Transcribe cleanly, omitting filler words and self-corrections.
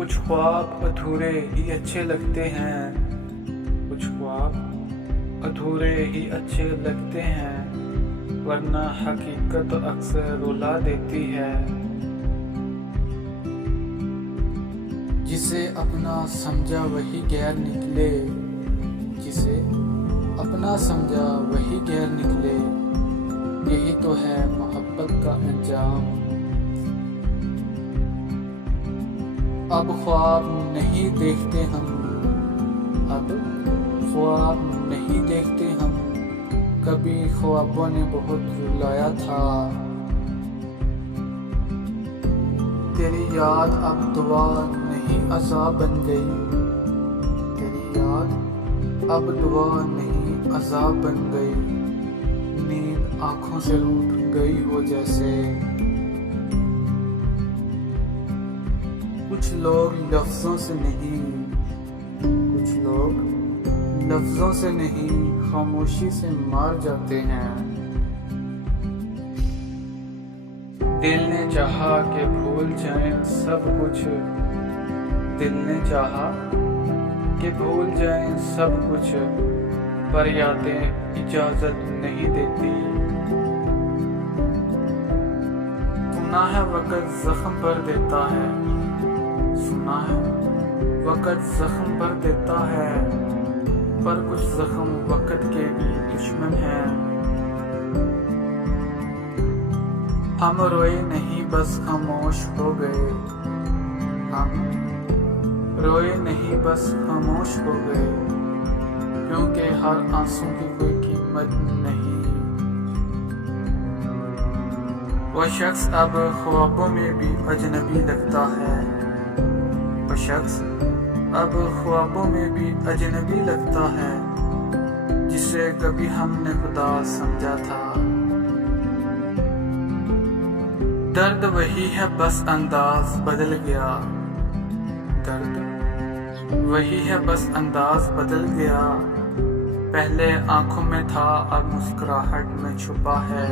कुछ ख्वाब अधूरे ही अच्छे लगते हैं, कुछ ख्वाब अधूरे ही अच्छे लगते हैं, वरना हकीकत अक्सर रुला देती है। जिसे अपना समझा वही गैर निकले, जिसे अपना समझा वही गैर निकले, यही तो है मोहब्बत का अंजाम। अब ख्वाब नहीं देखते हम, अब ख्वाब नहीं देखते हम, कभी ख्वाबों ने बहुत रुलाया था। तेरी याद अब दुआ नहीं अज़ाब बन गई, तेरी याद अब दुआ नहीं अज़ाब बन गई, नींद आँखों से रूठ गई हो जैसे। कुछ लोग लफ्ज़ों से नहीं, कुछ लोग लफ्ज़ों से नहीं, खामोशी से मार जाते हैं। दिल ने चाहा कि भूल जाएं सब कुछ, दिल ने चाहा कि भूल जाएं सब कुछ, पर यादें इजाज़त नहीं देती। सुना है वक़्त ज़ख्म भर देता है, सुना है वक़्त ज़ख्म भर देता है, पर कुछ ज़ख्म वक़्त के भी दुश्मन हैं। हम रोए नहीं बस खामोश हो गए, हम रोए नहीं बस खामोश हो गए, क्योंकि हर आंसू की कोई कीमत नहीं। वो शख्स अब ख्वाबों में भी अजनबी लगता है, वो शख्स अब ख्वाबों में भी अजनबी लगता है, जिसे कभी हमने खुदा समझा था। दर्द वही है बस अंदाज बदल गया, दर्द वही है बस अंदाज बदल गया, पहले आंखों में था अब मुस्कुराहट में छुपा है।